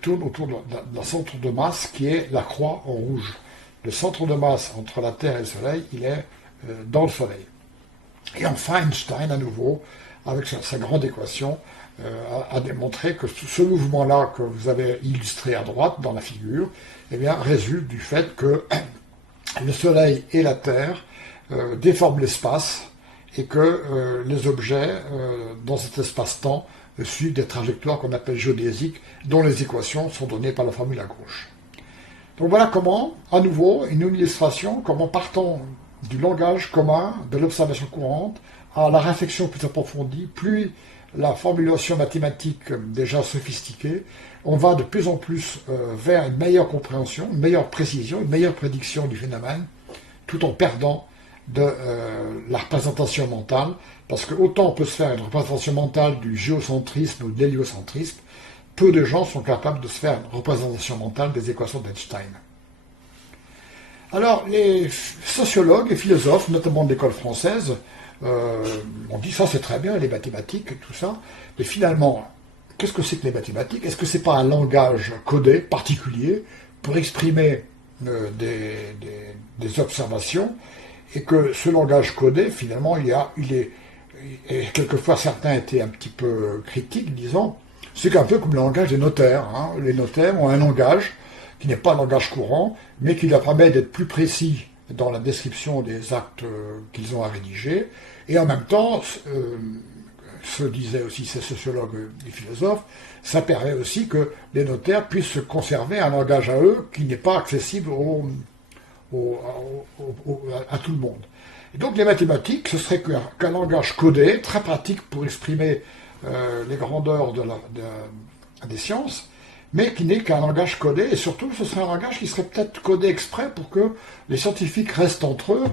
tournent autour d'un centre de masse qui est la croix en rouge. Le centre de masse entre la Terre et le Soleil, il est dans le Soleil. Et enfin, Einstein, à nouveau, avec sa grande équation, a démontré que ce mouvement-là que vous avez illustré à droite dans la figure, eh bien, résulte du fait que le Soleil et la Terre déforment l'espace et que les objets dans cet espace-temps suivent des trajectoires qu'on appelle géodésiques, dont les équations sont données par la formule à gauche. Donc voilà comment, à nouveau, une illustration, comment partant du langage commun, de l'observation courante, à la réflexion plus approfondie, plus la formulation mathématique déjà sophistiquée, on va de plus en plus vers une meilleure compréhension, une meilleure précision, une meilleure prédiction du phénomène, tout en perdant de la représentation mentale, parce que autant on peut se faire une représentation mentale du géocentrisme ou de l'héliocentrisme, peu de gens sont capables de se faire une représentation mentale des équations d'Einstein. Alors, les sociologues et philosophes, notamment de l'école française, on dit ça c'est très bien, les mathématiques et tout ça, mais finalement, qu'est-ce que c'est que les mathématiques? Est-ce que c'est pas un langage codé particulier pour exprimer des observations, et que ce langage codé, finalement, et quelquefois certains étaient un petit peu critiques, disons, c'est un peu comme le langage des notaires. Hein. Les notaires ont un langage qui n'est pas un langage courant, mais qui leur permet d'être plus précis dans la description des actes qu'ils ont à rédiger, et en même temps, se disaient aussi ces sociologues et philosophes, ça permet aussi que les notaires puissent se conserver un langage à eux qui n'est pas accessible à tout le monde. Et donc les mathématiques, ce serait qu'un langage codé, très pratique pour exprimer les grandeurs des sciences, mais qui n'est qu'un langage codé, et surtout ce serait un langage qui serait peut-être codé exprès pour que les scientifiques restent entre eux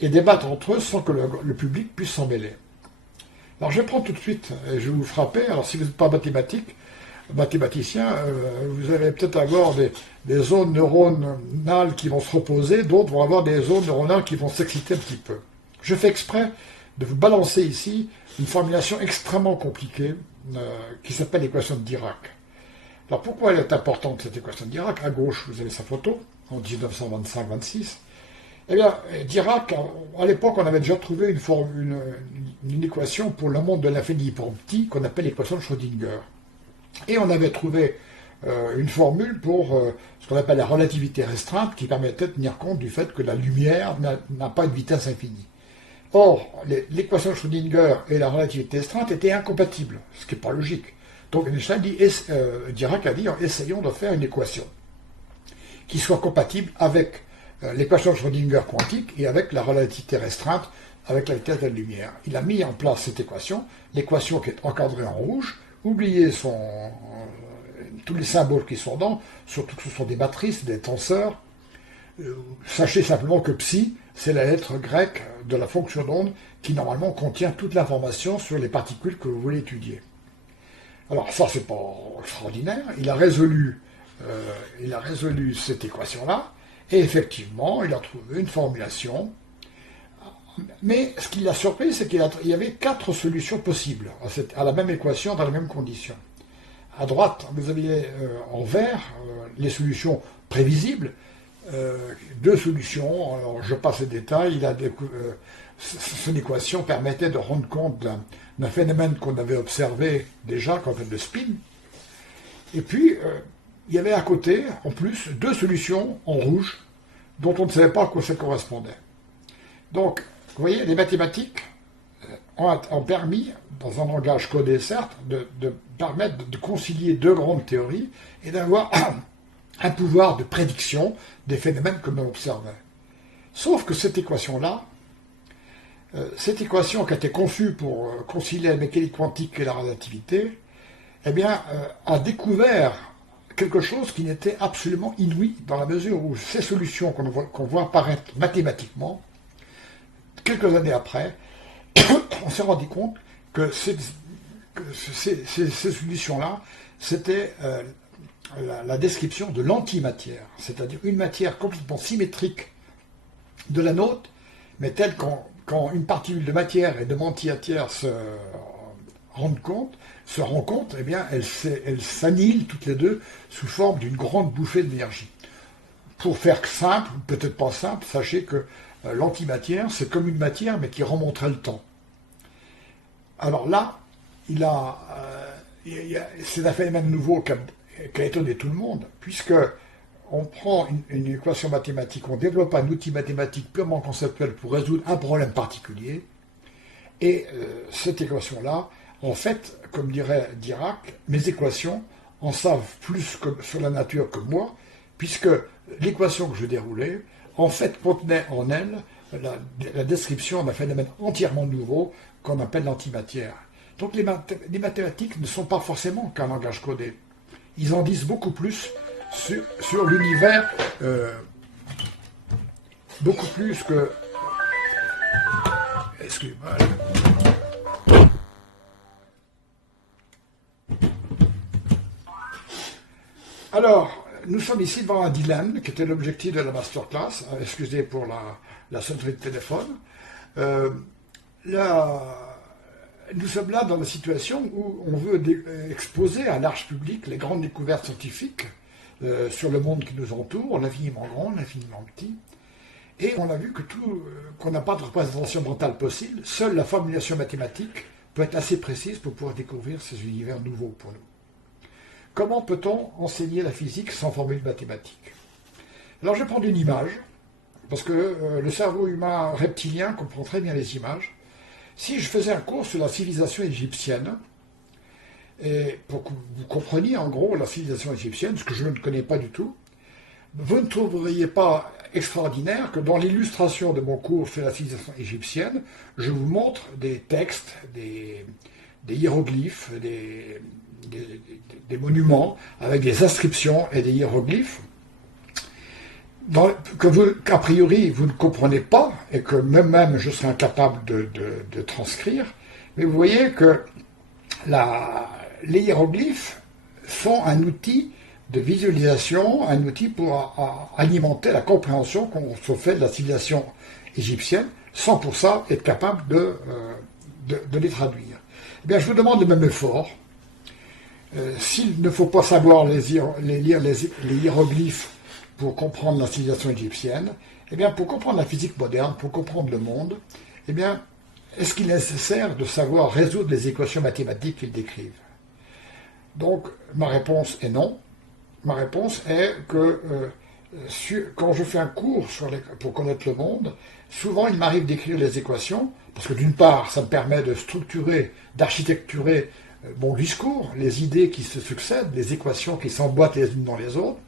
et débattent entre eux sans que le public puisse s'en mêler. Alors je vais prendre tout de suite, et je vais vous frapper. Alors si vous n'êtes pas mathématicien, vous allez peut-être avoir des zones neuronales qui vont se reposer, d'autres vont avoir des zones neuronales qui vont s'exciter un petit peu. Je fais exprès de vous balancer ici une formulation extrêmement compliquée qui s'appelle l'équation de Dirac. Alors pourquoi elle est importante, cette équation de Dirac? À gauche, vous avez sa photo, en 1925-26. Eh bien, Dirac, à l'époque, on avait déjà trouvé une équation pour le monde de l'infini pour petit, qu'on appelle l'équation de Schrödinger. Et on avait trouvé une formule pour ce qu'on appelle la relativité restreinte, qui permettait de tenir compte du fait que la lumière n'a pas une vitesse infinie. Or, l'équation de Schrödinger et la relativité restreinte étaient incompatibles, ce qui n'est pas logique. Donc Dirac a dit, essayons de faire une équation qui soit compatible avec l'équation de Schrödinger quantique et avec la relativité restreinte, avec la vitesse de la lumière. Il a mis en place cette équation qui est encadrée en rouge. Oubliez tous les symboles qui sont dedans, surtout que ce sont des matrices, des tenseurs. Sachez simplement que psi, c'est la lettre grecque de la fonction d'onde qui normalement contient toute l'information sur les particules que vous voulez étudier. Alors ça, c'est pas extraordinaire. Il a résolu cette équation-là, et effectivement, il a trouvé une formulation. Mais ce qui l'a surpris, c'est qu'il y avait 4 solutions possibles à la même équation, dans les mêmes conditions. À droite, vous aviez en vert les solutions prévisibles, 2 solutions. Alors, je passe les détails. Son équation permettait de rendre compte d'un phénomène qu'on avait observé déjà, qu'on appelle le spin. Et puis, il y avait à côté, en plus, 2 solutions en rouge, dont on ne savait pas à quoi ça correspondait. Donc, vous voyez, les mathématiques ont permis, dans un langage codé certes, de permettre de concilier 2 grandes théories et d'avoir un pouvoir de prédiction des phénomènes que l'on observait. Sauf que cette équation-là, cette équation qui a été conçue pour concilier la mécanique quantique et la relativité, eh bien, a découvert quelque chose qui n'était absolument inouï, dans la mesure où ces solutions qu'on voit apparaître mathématiquement, quelques années après, on s'est rendu compte que ces solutions-là, c'était la description de l'antimatière, c'est-à-dire une matière complètement symétrique de la nôtre, mais telle quand une particule de matière et de matière se rencontrent, eh bien, elles s'annihilent toutes les deux sous forme d'une grande bouffée d'énergie. Pour faire simple, peut-être pas simple, sachez que l'antimatière, c'est comme une matière, mais qui remonterait le temps. Alors là, c'est un phénomène nouveau qui a étonné tout le monde, puisque on prend une équation mathématique, on développe un outil mathématique purement conceptuel pour résoudre un problème particulier, et cette équation-là, en fait, comme dirait Dirac, mes équations en savent plus sur la nature que moi, puisque l'équation que je déroulais, en fait, contenait en elle la description d'un phénomène entièrement nouveau qu'on appelle l'antimatière. Donc les mathématiques ne sont pas forcément qu'un langage codé. Ils en disent beaucoup plus sur l'univers, beaucoup plus que... Excusez-moi. Alors, nous sommes ici devant un dilemme, qui était l'objectif de la masterclass. Excusez pour la sonnerie de téléphone. nous sommes là dans la situation où on veut exposer à l'arche publique les grandes découvertes scientifiques sur le monde qui nous entoure, l'infiniment grand, l'infiniment petit. Et on a vu que qu'on n'a pas de représentation mentale possible. Seule la formulation mathématique peut être assez précise pour pouvoir découvrir ces univers nouveaux pour nous. Comment peut-on enseigner la physique sans formule mathématique? Alors je vais prendre une image, parce que le cerveau humain reptilien comprend très bien les images. Si je faisais un cours sur la civilisation égyptienne, et pour que vous compreniez en gros la civilisation égyptienne, ce que je ne connais pas du tout, vous ne trouveriez pas extraordinaire que dans l'illustration de mon cours sur la civilisation égyptienne, je vous montre des textes, des hiéroglyphes, des monuments avec des inscriptions et des hiéroglyphes qu'a priori vous ne comprenez pas et que même je serais incapable de transcrire. Mais vous voyez que les hiéroglyphes sont un outil de visualisation, un outil pour alimenter la compréhension qu'on se fait de la civilisation égyptienne, sans pour ça être capable de les traduire. Eh bien, je vous demande le même effort. S'il ne faut pas savoir lire les hiéroglyphes pour comprendre la civilisation égyptienne, eh bien, pour comprendre la physique moderne, pour comprendre le monde, eh bien, est-ce qu'il est nécessaire de savoir résoudre les équations mathématiques qu'ils décrivent? Donc, ma réponse est non. Ma réponse est que quand je fais un cours pour connaître le monde, souvent il m'arrive d'écrire les équations, parce que d'une part, ça me permet de structurer, d'architecturer mon discours, les idées qui se succèdent, les équations qui s'emboîtent les unes dans les autres,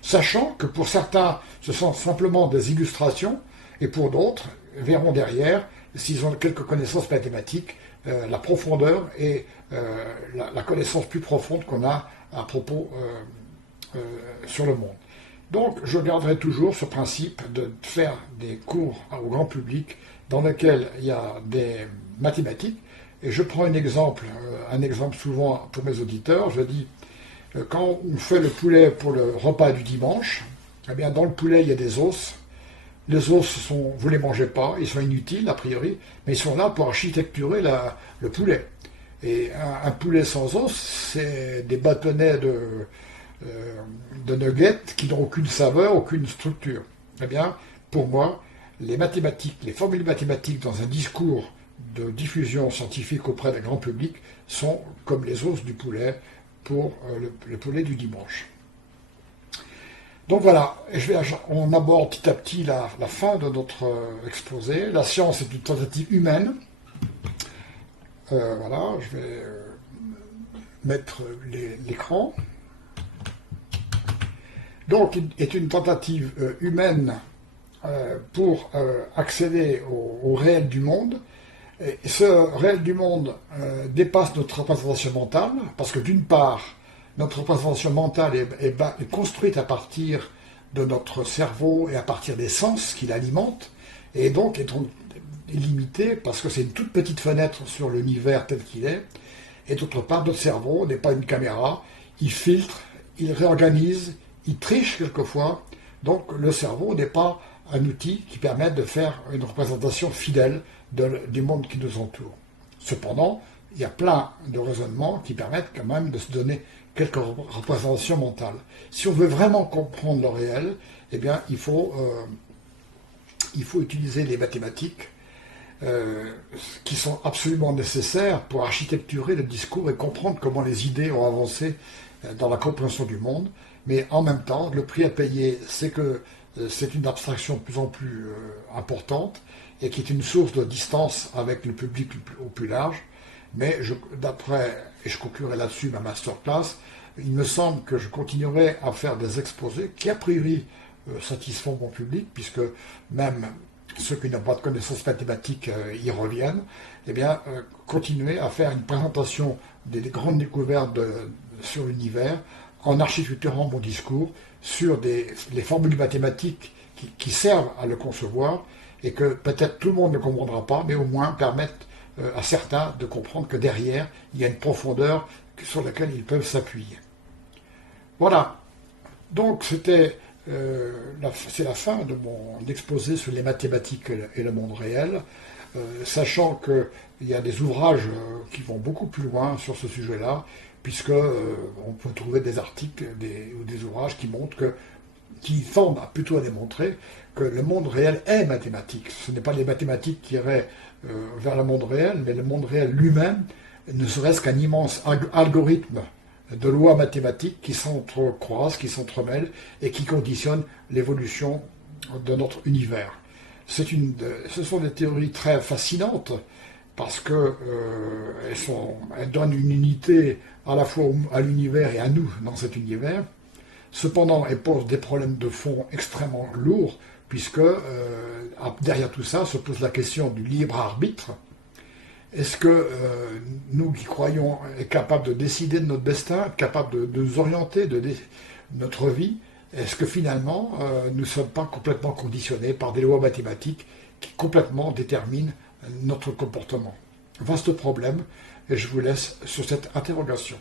sachant que pour certains, ce sont simplement des illustrations, et pour d'autres, verront derrière, s'ils ont quelques connaissances mathématiques, la profondeur et la connaissance plus profonde qu'on a à propos sur le monde. Donc, je garderai toujours ce principe de faire des cours au grand public dans lesquels il y a des mathématiques. Et je prends un exemple souvent pour mes auditeurs. Je dis, quand on fait le poulet pour le repas du dimanche, eh bien, dans le poulet, il y a des os. Les os, vous ne les mangez pas, ils sont inutiles a priori, mais ils sont là pour architecturer le poulet. Et un poulet sans os, c'est des bâtonnets de nuggets qui n'ont aucune saveur, aucune structure. Eh bien, pour moi, les mathématiques, les formules mathématiques dans un discours de diffusion scientifique auprès d'un grand public sont comme les os du poulet pour le poulet du dimanche. Donc voilà, on aborde petit à petit la fin de notre exposé. La science est une tentative humaine. Voilà, je vais mettre l'écran. Donc, est une tentative humaine pour accéder au réel du monde. Et ce réel du monde dépasse notre représentation mentale, parce que d'une part, notre représentation mentale est construite à partir de notre cerveau et à partir des sens qui l'alimentent, et donc est limitée parce que c'est une toute petite fenêtre sur l'univers tel qu'il est. Et d'autre part, notre cerveau n'est pas une caméra, il filtre, il réorganise, il triche quelquefois, donc le cerveau n'est pas un outil qui permet de faire une représentation fidèle du monde qui nous entoure. Cependant, il y a plein de raisonnements qui permettent quand même de se donner quelques représentations mentales. Si on veut vraiment comprendre le réel, eh bien, il faut utiliser les mathématiques qui sont absolument nécessaires pour architecturer le discours et comprendre comment les idées ont avancé dans la compréhension du monde. Mais en même temps, le prix à payer, c'est que c'est une abstraction de plus en plus importante et qui est une source de distance avec le public au plus large. Mais et je conclurai là-dessus ma masterclass, il me semble que je continuerai à faire des exposés qui a priori satisfont mon public, puisque même ceux qui n'ont pas de connaissances mathématiques y reviennent, eh bien, continuer à faire une présentation des grandes découvertes sur l'univers en architecturant mon discours sur les formules mathématiques qui servent à le concevoir et que peut-être tout le monde ne comprendra pas, mais au moins permettre à certains de comprendre que derrière, il y a une profondeur sur laquelle ils peuvent s'appuyer. Voilà. Donc, c'est la fin de mon exposé sur les mathématiques et le monde réel. sachant qu'il y a des ouvrages qui vont beaucoup plus loin sur ce sujet-là, puisque on peut trouver des articles ou des ouvrages qui montrent qui tendent plutôt à démontrer que le monde réel est mathématique. Ce n'est pas les mathématiques qui iraient vers le monde réel, mais le monde réel lui-même ne serait-ce qu'un immense algorithme de lois mathématiques qui s'entrecroisent, qui s'entremêlent et qui conditionnent l'évolution de notre univers. Ce sont des théories très fascinantes parce que elles donnent une unité à la fois à l'univers et à nous dans cet univers. Cependant, elles posent des problèmes de fond extrêmement lourds puisque derrière tout ça se pose la question du libre arbitre. Est-ce que nous qui croyons être capables de décider de notre destin, capables de nous orienter de notre vie, est-ce que finalement nous ne sommes pas complètement conditionnés par des lois mathématiques qui complètement déterminent notre comportement? Vaste problème, et je vous laisse sur cette interrogation.